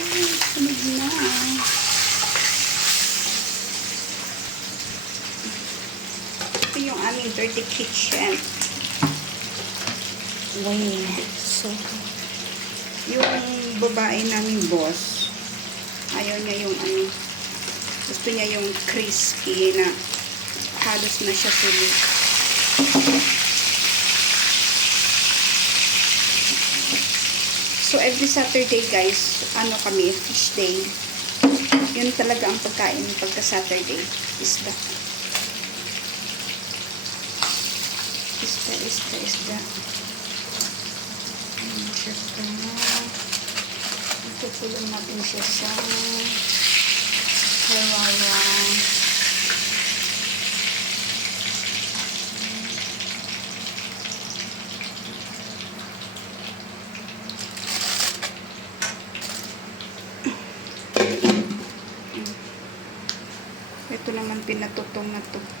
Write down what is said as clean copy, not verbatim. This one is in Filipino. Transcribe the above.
Sunod na. Ito yung aming dirty kitchen. Wait. So, yung babae namin boss, ayaw niya yung ano, gusto niya yung crispy na halos na siya sulit. So, every Saturday, guys, ano kami, fish day. Yun talaga ang pagkain pagka Saturday. Isda. Isda. Ayan siya ka. Itutuloy natin siya sa kawawa. Ito naman pinatutong na to.